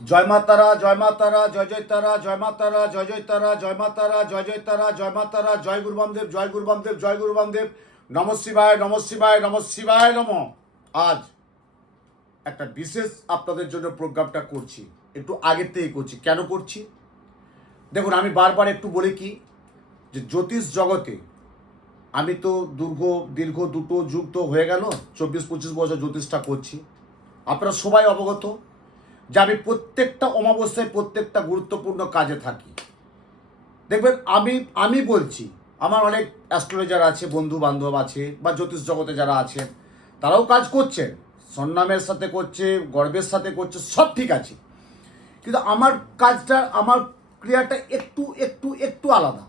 জয় মা তারা, জয় মা তারা, জয় জয় তারা, জয় মা তারা, জয় জয় তারা, জয় মা তারা, জয় জয় তারা, জয় মা তারা, জয় গুরু বামদেব, জয় গুরু বামদেব, জয় গুরু বামদেব। নম শিবায়, নম শিবায়, নম শিবায় নম। আজ একটা বিশেষ আপনাদের জন্য প্রোগ্রামটা করছি, একটু আগের থেকেই করছি। কেন করছি দেখুন, আমি বারবার একটু বলি কি যে জ্যোতিষ জগতে আমি তো দীর্ঘ দুটো যুগ তো হয়ে গেল, 24-25 বছর জ্যোতিষটা করছি। আপনারা সবাই অবগত যে আমি প্রত্যেকটা অমাবস্যায় প্রত্যেকটা গুরুত্বপূর্ণ কাজে থাকি। দেখবেন আমি বলছি, আমার অনেক অ্যাস্ট্রোলজার আছে, বন্ধু বান্ধব আছে, বা জ্যোতিষ জগতে যারা আছেন তারাও কাজ করছেন, সম্মানের সাথে করছে, গর্বের সাথে করছে, সব ঠিক আছে। কিন্তু আমার কাজটা, আমার ক্রিয়াটা একটু একটু একটু আলাদা।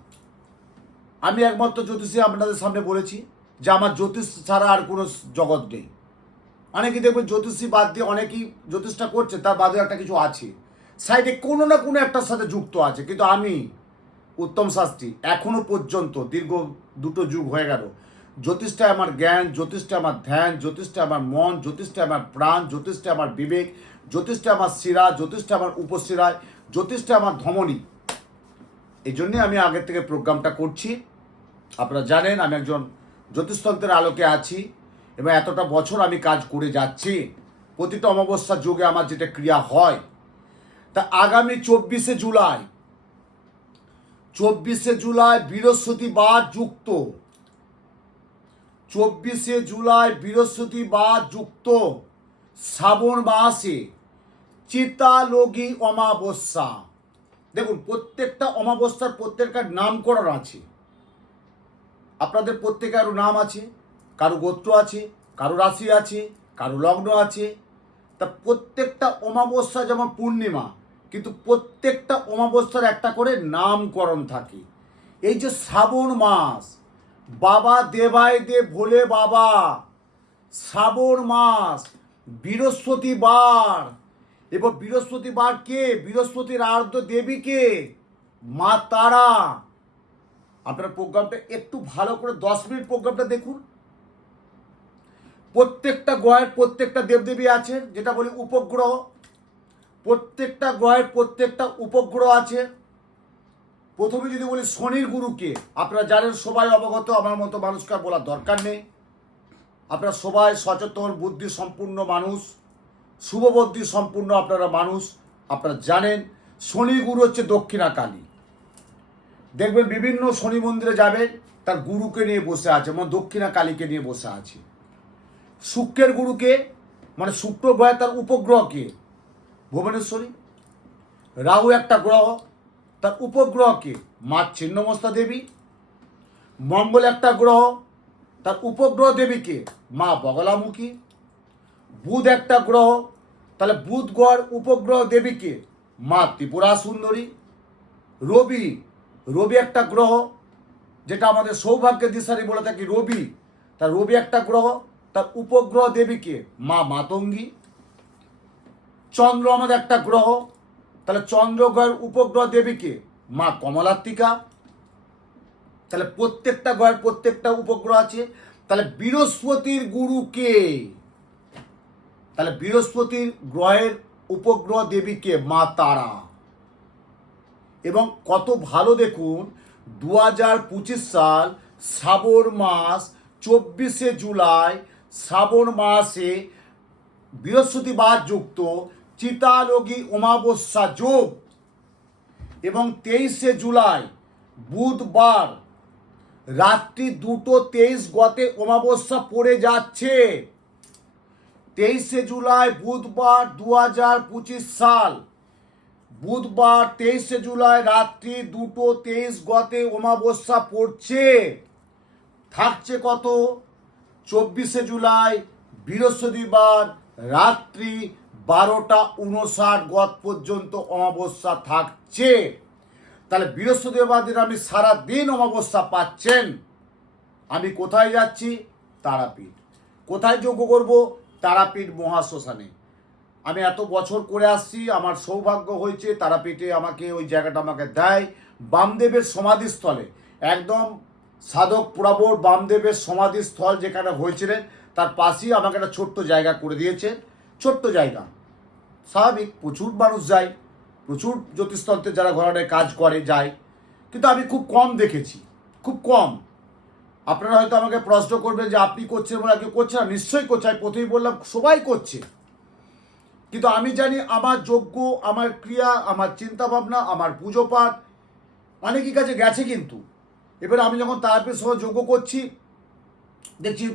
আমি একমাত্র জ্যোতিষী আপনাদের সামনে বলেছি যে আমার জ্যোতিষ ছাড়া আর কোনো জগৎ নেই। অনেকেই দেখবেন জ্যোতিষী বাদ দিয়ে অনেকেই জ্যোতিষটা করছে, তার বাদে একটা কিছু আছে, সাইডে কোনো না কোনো একটার সাথে যুক্ত আছে। কিন্তু আমি উত্তম শাস্ত্রী এখনো পর্যন্ত দীর্ঘ দুটো যুগ হয়ে গেল, জ্যোতিষটা আমার জ্ঞান, জ্যোতিষটা আমার ধ্যান, জ্যোতিষটা আমার মন, জ্যোতিষটা আমার প্রাণ, জ্যোতিষটা আমার বিবেক, জ্যোতিষটা আমার শিরা, জ্যোতিষটা আমার উপশিরায়, জ্যোতিষটা আমার ধমনী। এই জন্যে আমি আগের থেকে প্রোগ্রামটা করছি। আপনারা জানেন আমি একজন জ্যোতিষতন্ত্রের আলোকে আছি এবং এতটা বছর আমি কাজ করে যাচ্ছি। প্রতিটা অমাবস্যা যুগে আমার যেটা ক্রিয়া হয়, তা আগামী 24শে জুলাই বৃহস্পতিবার যুক্ত, 24শে জুলাই বৃহস্পতিবার যুক্ত শ্রাবণ মাসে চিতালোগী অমাবস্যা। দেখুন, প্রত্যেকটা অমাবস্যার প্রত্যেকটা নামকরণ আছে। আপনাদের প্রত্যেকেরও নাম আছে, কারো গোত্র আছে, কারো রাশি আছে, কারো লগ্ন আছে। তা প্রত্যেকটা অমাবস্যা যেমন পূর্ণিমা, কিন্তু প্রত্যেকটা অমাবস্যার একটা করে নামকরণ থাকে। এই যে শ্রাবণ মাস, বাবা দেবায় দেব ভোলে বাবা, শ্রাবণ মাস বৃহস্পতিবার, এবং বৃহস্পতিবার কে? বৃহস্পতির আরাধ্য দেবী কে? মা তারা। আপনার প্রোগ্রামটা একটু ভালো করে 10 মিনিট প্রোগ্রামটা দেখুন। প্রত্যেকটা গ্রহের প্রত্যেকটা দেবদেবী আছেন, যেটা বলি উপগ্রহ। প্রত্যেকটা গ্রহের প্রত্যেকটা উপগ্রহ আছে। প্রথমে যদি বলি শনির গুরুকে, আপনারা জানেন, সবাই অবগত, আমার মতো মানুষকে আর বলার দরকার নেই। আপনারা সবাই সচেতন বুদ্ধি সম্পূর্ণ মানুষ, শুভবুদ্ধি সম্পূর্ণ আপনারা মানুষ। আপনারা জানেন শনি গুরু হচ্ছে দক্ষিণা কালী। দেখবেন বিভিন্ন শনি মন্দিরে যাবেন, তার গুরুকে নিয়ে বসে আছে, মানে দক্ষিণা কালীকে নিয়ে বসে আছে। শুক্রের গুরুকে, মানে শুক্র গ্রহে তার উপগ্রহকে ভুবনেশ্বরী। রাহু একটা গ্রহ, তার উপগ্রহকে মা ছিন্নমস্তা দেবী। মঙ্গল একটা গ্রহ, তার উপগ্রহ দেবীকে মা বগলামুখী। বুধ একটা গ্রহ, তাহলে বুধ গ্রহের উপগ্রহ দেবীকে মা ত্রিপুরা সুন্দরী। রবি একটা গ্রহ, যেটা আমাদের সৌভাগ্যের দিশারি বলে থাকি রবি, তার রবি একটা গ্রহ, তার উপগ্রহ দেবীকে মা মাতঙ্গী। চন্দ্র আমাদের একটা গ্রহ, তাহলে চন্দ্র গ্রহের উপগ্রহ দেবীকে মা কমলাত্মিকা। তাহলে প্রত্যেকটা গ্রহের প্রত্যেকটা উপগ্রহ আছে। তাহলে বৃহস্পতির গুরুকে, তাহলে বৃহস্পতির গ্রহের উপগ্রহ দেবীকে মা তারা। এবং কত ভালো দেখুন, 2025 সাল শ্রাবণ মাস 24শে জুলাই শ্রাবণ মাসে বৃহস্পতিবার যুক্ত চিতালোগী অমাবস্যা যোগ, এবং 23শে জুলাই বুধবার রাত্রি 2:23 গতে অমাবস্যা পড়ে যাচ্ছে। 23শে জুলাই বুধবার 2025 সাল, বুধবার 23শে জুলাই রাত্রি 2:23 গতে অমাবস্যা পড়ছে। থাকছে কত? 24শে জুলাই বৃহস্পতিবার রাত্রি 12:59 গত পর্যন্ত অমাবস্যা থাকছে। তাহলে বৃহস্পতিবার দিন আমি সারা দিন অমাবস্যা পাচ্ছেন। আমি কোথায় যাচ্ছি? তারাপীঠ। কোথায় যজ্ঞ করব? তারাপীঠ মহাশ্মশানে। আমি এত বছর করে আসছি, আমার সৌভাগ্য হয়েছে তারাপীঠে আমাকে ওই জায়গাটা আমাকে দেয়। বামদেবের সমাধিস্থলে, একদম সাধক পুরাবর বামদেবের সমাধিস্থল যেখানে হয়েছিলেন, তার পাশেই আমাকে একটা ছোট্ট জায়গা করে দিয়েছে। ছোট্ট জায়গা, স্বাভাবিক, প্রচুর মানুষ যায়, প্রচুর জ্যোতিষতন্ত্রে যারা ঘরানায় কাজ করে যায়, কিন্তু আমি খুব কম দেখেছি, খুব কম। আপনারা হয়তো আমাকে প্রশ্ন করবেন যে আপনি করছেন বলে কেউ করছে না, নিশ্চয়ই করছে। আমি প্রথমেই বললাম সবাই করছে, কিন্তু আমি জানি আমার যজ্ঞ, আমার ক্রিয়া, আমার চিন্তাভাবনা, আমার পুজো পাঠ অনেকের কাছে গেছে। কিন্তু এবার আমি যখন তারাপীঠ সহ যজ্ঞ করছি, দেখছি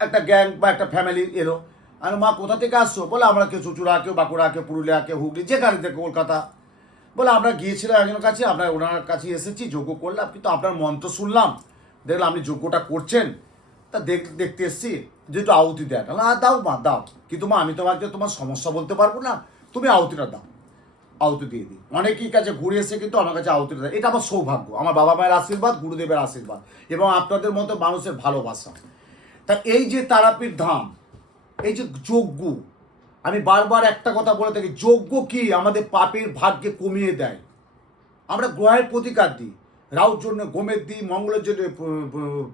একটা গ্যাং বা একটা ফ্যামিলি এলো। আর মা কোথা থেকে আসছো? বলে আমরা কেউ চুচুড়া, কেউ বাঁকুড়া, কেউ পুরুলিয়া, কেউ হুগলি, যেখানে থেকে, কলকাতা। বলে আমরা গিয়েছিলাম একজনের কাছে, আমরা ওনার কাছে এসেছি, যজ্ঞ করলাম, কিন্তু আপনার মন্ত্র শুনলাম, দেখলাম আপনি যজ্ঞটা করছেন, তা দেখতে এসছি, যেহেতু আহুতি দেয় না, দাও মা দাও, কিন্তু মা আমি তোমাকে তোমার সমস্যা বলতে পারবো না, তুমি আহুতিটা দাও। আহুতি দিয়ে দিই। অনেকেই কাছে ঘুরে এসে কিন্তু আমার কাছে আহুতিটা দেয়। এটা আমার সৌভাগ্য, আমার বাবা মায়ের আশীর্বাদ, গুরুদেবের আশীর্বাদ এবং আপনাদের মতো মানুষের ভালোবাসা। তা এই যে তারাপীঠ ধাম, এই যে যজ্ঞ, আমি বারবার একটা কথা বলে থাকি, যজ্ঞ কি আমাদের পাপের ভাগ্যে কমিয়ে দেয়। আমরা গ্রহের প্রতিকার দিই, রাহুর জন্য গোমের দিই, মঙ্গলের জন্য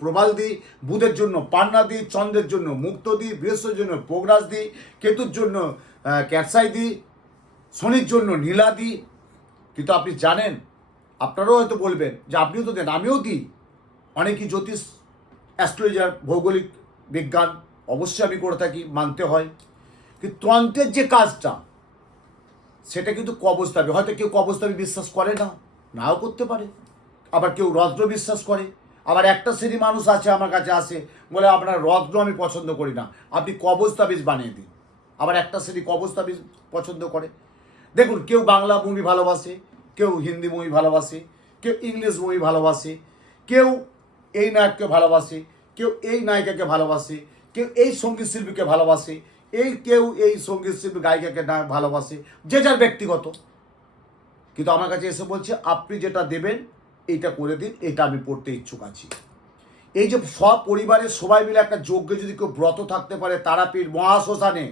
প্রবাল দিই, বুধের জন্য পান্না দিই, চন্দ্রের জন্য মুক্ত দিই, বৃহস্পতির জন্য পোগরাজ দিই, কেতুর জন্য ক্যাটসাই দিই, শনির জন্য নীলা দিই। কিন্তু আপনি জানেন, আপনারাও হয়তো বলবেন যে আপনিও তো দেন, আমিও দিই। অনেকেই জ্যোতিষ, অ্যাস্ট্রোলজার, ভৌগোলিক বিজ্ঞান অবশ্যই আমি করে থাকি, মানতে হয়। কিন্তু তন্ত্রের যে কাজটা, সেটা কিন্তু কবজদাবি। হয়তো কেউ কবজদাবি বিশ্বাস করে না, নাও করতে পারে। আবার কেউ রত্ন বিশ্বাস করে। আবার একটা শ্রেণী মানুষ আছে আমার কাছে আসে, বলে আপনার রত্ন আমি পছন্দ করি না, আপনি কবজ তাবিজ বানিয়ে দিন। আবার একটা শ্রেণী কবজ তাবিজ পছন্দ করে। দেখুন, কেউ বাংলা মুভি ভালোবাসে, কেউ হিন্দি মুভি ভালোবাসে, কেউ ইংলিশ মুভি ভালোবাসে, কেউ এই নায়ককে ভালোবাসে, কেউ এই নায়িকাকে ভালোবাসে, কেউ এই সঙ্গীত শিল্পীকে ভালোবাসে, কেউ এই সঙ্গীত শিল্পী গায়িকাকে না ভালোবাসে, যে যার ব্যক্তিগত। কিন্তু আমার কাছে এসে বলছে আপনি যেটা দেবেন এইটা করে দিন, এটা আমি পড়তে ইচ্ছুক আছি। এই যে সব পরিবারের সবাই মিলে একটা যজ্ঞে যদি কেউ ব্রত থাকতে পারে, তারাপীঠ মহাশ্মশানে,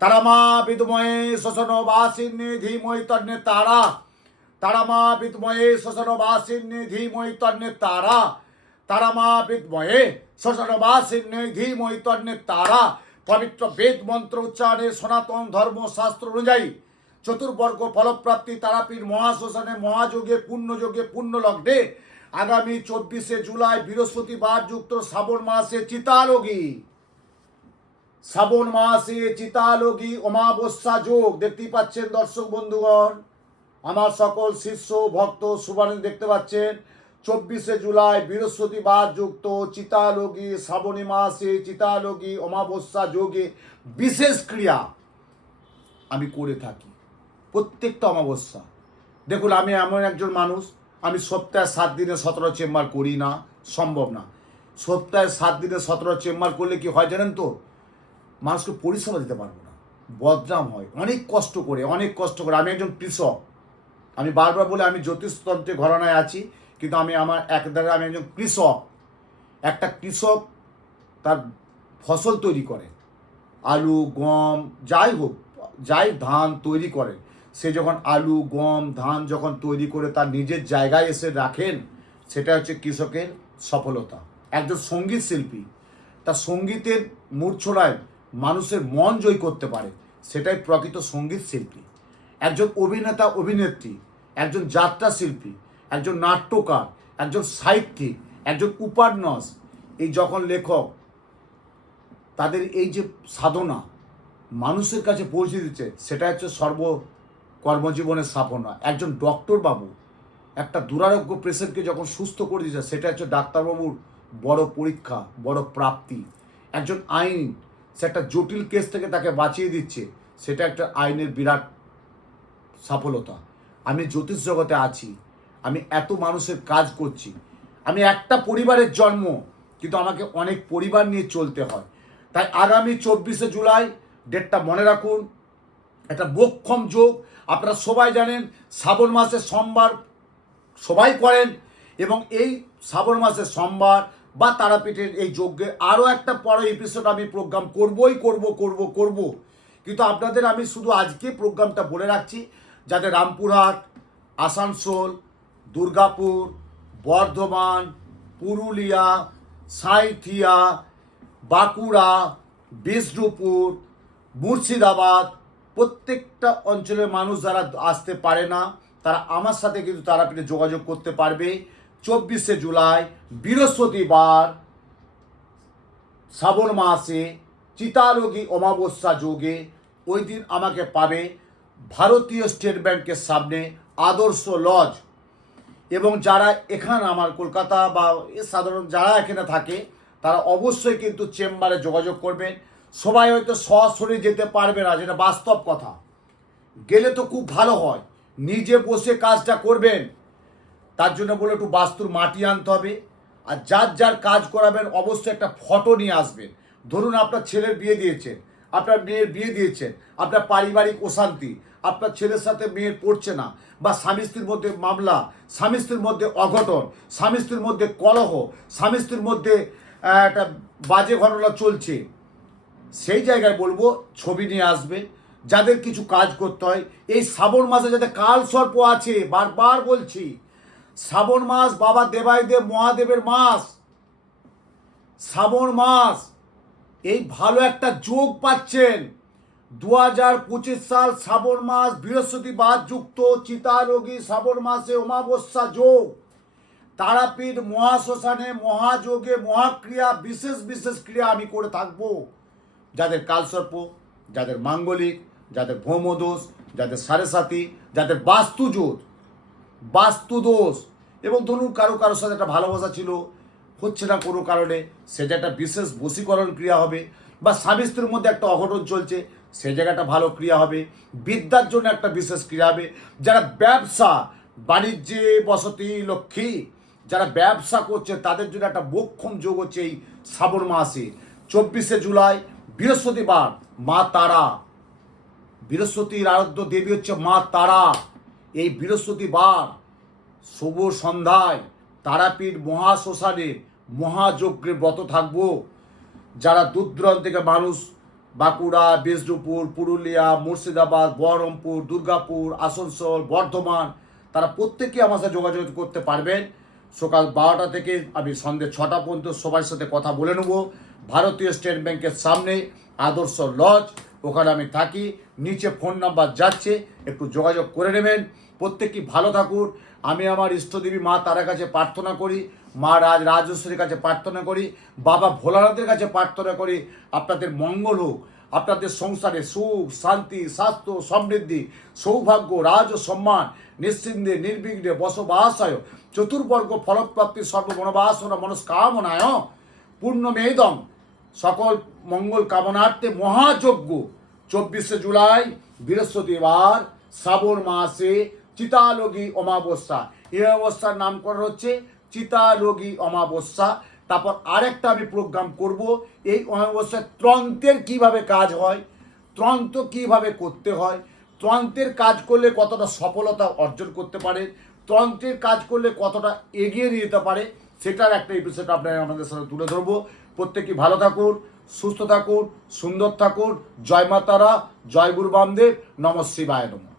তারা মা বিদময়ে শ্মশান বাসিন্নে ধীমহি তন্নে তারা, তারা মা বিদময়ে শ্মশান বাসিন্নে ধীমহি তন্নে তারা, তারা মা বিদময়ে শ্মশান বাসিন্নে ধীমহি তন্নে তারা। পবিত্র বেদ মন্ত্র উচ্চারণে সনাতন ধর্মশাস্ত্র অনুযায়ী চতুর্বর্গ ফলপ্রাপ্তি তারাপীঠ মহাশ্মশানে মহাযোগে পুণ্যযোগে পুণ্যলগ্নে আগামী 24শে জুলাই বৃহস্পতিবার যুক্ত শ্রাবণ মাসে চিতালোগী, শ্রাবণ মাসে চিতালোগী অমাবস্যা যোগ দেখতেই পাচ্ছেন দর্শক বন্ধুগণ, আমার সকল শিষ্য ভক্ত শুভানু দেখতে পাচ্ছেন। 24শে জুলাই বৃহস্পতিবার যুক্ত চিতালোগী শ্রাবণী মাসে চিতালোগী অমাবস্যা যোগে বিশেষ ক্রিয়া আমি করে থাকি প্রত্যেকটা অমাবস্যা। দেখুন, আমি এমন একজন মানুষ, আমি সপ্তাহে 7 দিনে 17 চেম্বার করি না, সম্ভব না। সপ্তাহে 7 দিনে 17 চেম্বার করলে কি হয় জানেন তো, মানুষকে পরিষেবা দিতে পারবো না, বদনাম হয়। অনেক কষ্ট করে, অনেক কষ্ট করে। আমি একজন কৃষক, আমি বারবার বলে আমি জ্যোতিষতন্ত্রে ঘরানায় আছি, কিন্তু আমি আমার আমি একজন কৃষক। একটা কৃষক তার ফসল তৈরি করে, আলু গম যাই হোক, যাই ধান তৈরি করেন, সে যখন আলু গম ধান যখন তৈরি করে তার নিজের জায়গায় এসে রাখেন, সেটা হচ্ছে কৃষকের সফলতা। একজন সঙ্গীত শিল্পী তার সঙ্গীতের মূর্ছনায় মানুষের মন জয় করতে পারে, সেটাই প্রকৃত সঙ্গীত শিল্পী। একজন অভিনেতা অভিনেত্রী, একজন যাত্রা শিল্পী, একজন নাট্যকার, একজন সাহিত্যিক, একজন উপন্যাস, এই যখন লেখক তাদের এই যে সাধনা মানুষের কাছে পৌঁছে দিচ্ছে, সেটা হচ্ছে কর্মজীবনের সাফল্য। একজন ডক্টর বাবু একটা দুরারোগ্য পেশেন্টকে যখন সুস্থ করে দিচ্ছে, সেটা হচ্ছে ডাক্তারবাবুর বড় পরীক্ষা, বড় প্রাপ্তি। একজন আইন, সে একটা জটিল কেস থেকে তাকে বাঁচিয়ে দিচ্ছে, সেটা একটা আইনের বিরাট সফলতা। আমি জ্যোতিষ জগতে আছি, আমি এত মানুষের কাজ করছি, আমি একটা পরিবারের জন্ম, কিন্তু আমাকে অনেক পরিবার নিয়ে চলতে হয়। তাই আগামী 24শে জুলাই ডেটটা মনে রাখুন, একটা মোক্ষম যোগ। আপনারা সবাই জানেন শ্রাবণ মাসে সোমবার সবাই করেন, এবং এই শ্রাবণ মাসে সোমবার বা তারাপীঠের এই যজ্ঞে আরও একটা পরে এপিসোড আমি প্রোগ্রাম করব। কিন্তু আপনাদের আমি শুধু আজকে প্রোগ্রামটা বলে রাখছি, যাতে রামপুরহাট, আসানসোল, দুর্গাপুর, বর্ধমান, পুরুলিয়া, সাঁইথিয়া, বাঁকুড়া, বিষ্ণুপুর, মুর্শিদাবাদ, প্রত্যেকটা অঞ্চলের মানুষ যারা আসতে পারে না তারা আমার সাথে কিন্তু তারাপীঠে যোগাযোগ করতে পারবে। 24শে জুলাই বৃহস্পতিবার শ্রাবণ মাসে চিতালোগী অমাবস্যা যোগে ওই দিন আমাকে পাবে ভারতীয় স্টেট ব্যাংকের সামনে আদর্শ লজ। এবং যারা এখানে আমার কলকাতা বা সাধারণ যারা এখানে থাকে তারা অবশ্যই কিন্তু চেম্বারে যোগাযোগ করবেন। সবাই হয়তো সরাসরি যেতে পারবে না, যেটা বাস্তব কথা। গেলে তো খুব ভালো হয়, নিজে বসে কাজটা করবেন। তার জন্য বলে একটু বাস্তুর মাটি আনতে হবে। আর যার যার কাজ করাবেন অবশ্যই একটা ফটো নিয়ে আসবেন। ধরুন আপনার ছেলের বিয়ে দিয়েছেন, আপনার মেয়ের বিয়ে দিয়েছেন, আপনার পারিবারিক অশান্তি, আপনার ছেলের সাথে মেয়ের পড়ছে না, বা স্বামী স্ত্রীর মধ্যে মামলা, স্বামী স্ত্রীর মধ্যে অঘটন, স্বামী স্ত্রীর মধ্যে কলহ, স্বামী স্ত্রীর মধ্যে একটা বাজে ঘটনা চলছে, সেই জায়গায় বলবো ছবি নিয়ে আসবে। যাদের কিছু কাজ করতে হয় এই শ্রাবণ মাসে, যাতে কাল সর্প আছে, বারবার বলছি, শ্রাবণ মাস বাবা দেবাইদেব মহাদেবের মাস, শ্রাবণ মাস এই ভালো একটা যোগ পাচ্ছেন। 2025 সাল শ্রাবণ মাস বৃহস্পতিবার যুক্ত চিতালোগী শ্রাবণ মাসে অমাবস্যা যোগ, তারাপীঠ মহাশ্মশানে মহাযোগে মহাক্রিয়া, বিশেষ বিশেষ ক্রিয়া আমি করে থাকবো। যাদের কালসর্প, যাদের মাঙ্গলিক, যাদের ভৌমদোষ, যাদের সাড়ে সাথী, যাদের বাস্তুদোষ, এবং ধরুন কারো সাথে একটা ভালোবাসা ছিল, হচ্ছে না কোনো কারণে, সেটা একটা বিশেষ বশীকরণ ক্রিয়া হবে। বা স্বামী স্ত্রীর মধ্যে একটা অঘটন চলছে, সেই জায়গাটা ভালো ক্রিয়া হবে। বিদ্যার জন্য একটা বিশেষ ক্রিয়া হবে। যারা ব্যবসা বাণিজ্যে বসতি লক্ষ্মী, যারা ব্যবসা করছে তাদের জন্য একটা মোক্ষম যোগ হচ্ছে এই শ্রাবণ মাসে। 24শে জুলাই বৃহস্পতিবার মা তারা, বৃহস্পতির আরাধ্য দেবী হচ্ছে মা তারা। এই বৃহস্পতিবার শুভ সন্ধ্যায় তারাপীঠ মহাশ্মশানে মহাযজ্ঞে ব্রত থাকবো। যারা দূর দূরান্ত থেকে মানুষ, বাঁকুড়া, বিষ্ণুপুর, পুরুলিয়া, মুর্শিদাবাদ, বহরমপুর, দুর্গাপুর, আসানসোল, বর্ধমান, তারা প্রত্যেকে আমার সাথে যোগাযোগ করতে পারবেন। সকাল 12টা থেকে আমি সন্ধ্যে 6টা পর্যন্ত সবার সাথে কথা বলে নেব। ভারতীয় স্টেট ব্যাংকের সামনে আদর্শ লজ, ওখানে আমি থাকি। নিচে ফোন নাম্বার যাচ্ছে, একটু যোগাযোগ করে নেবেন। প্রত্যেকেই ভালো থাকুন। আমি আমার ইষ্টদেবী মা তারার কাছে প্রার্থনা করি, মা রাজেশ্বরীর কাছে প্রার্থনা করি, বাবা ভোলানাথের কাছে প্রার্থনা করি আপনাদের মঙ্গল হোক, আপনাদের সংসারে সুখ, শান্তি, স্বাস্থ্য, সমৃদ্ধি, সৌভাগ্য, রাজ ও সম্মান নিশ্চিন্তে নির্বিঘ্নে বসবাসায় চতুর্বর্গ ফলপ্রাপ্তি সর্বমনোবাসনা মনস্কামনায় পূর্ণমেদম। সকল মঙ্গল কামনার্থে মহাযজ্ঞ 24শে জুলাই বৃহস্পতিবার শ্রাবণ মাসে চিতালোগী অমাবস্যা। এই অমাবস্যার নামকরণ হচ্ছে চিতালোগী অমাবস্যা। তারপর আরেকটা আমি প্রোগ্রাম করব, এই অমাবস্যায় তন্ত্রের কিভাবে কাজ হয়, তন্ত্র কিভাবে করতে হয়, তন্ত্রের কাজ করলে কতটা সফলতা অর্জন করতে পারে, তন্ত্রের কাজ করলে কতটা এগিয়ে নিয়ে যেতে পারে, সেটার একটা এপিসোড আপনারা আমাদের সাথে তুলে ধরবো। প্রত্যেকেই ভালো থাকুন, সুস্থ থাকুন, সুন্দর থাকুন। জয় মা তারা, জয় গুরু বামদেব, নমঃ শিবায় নমঃ।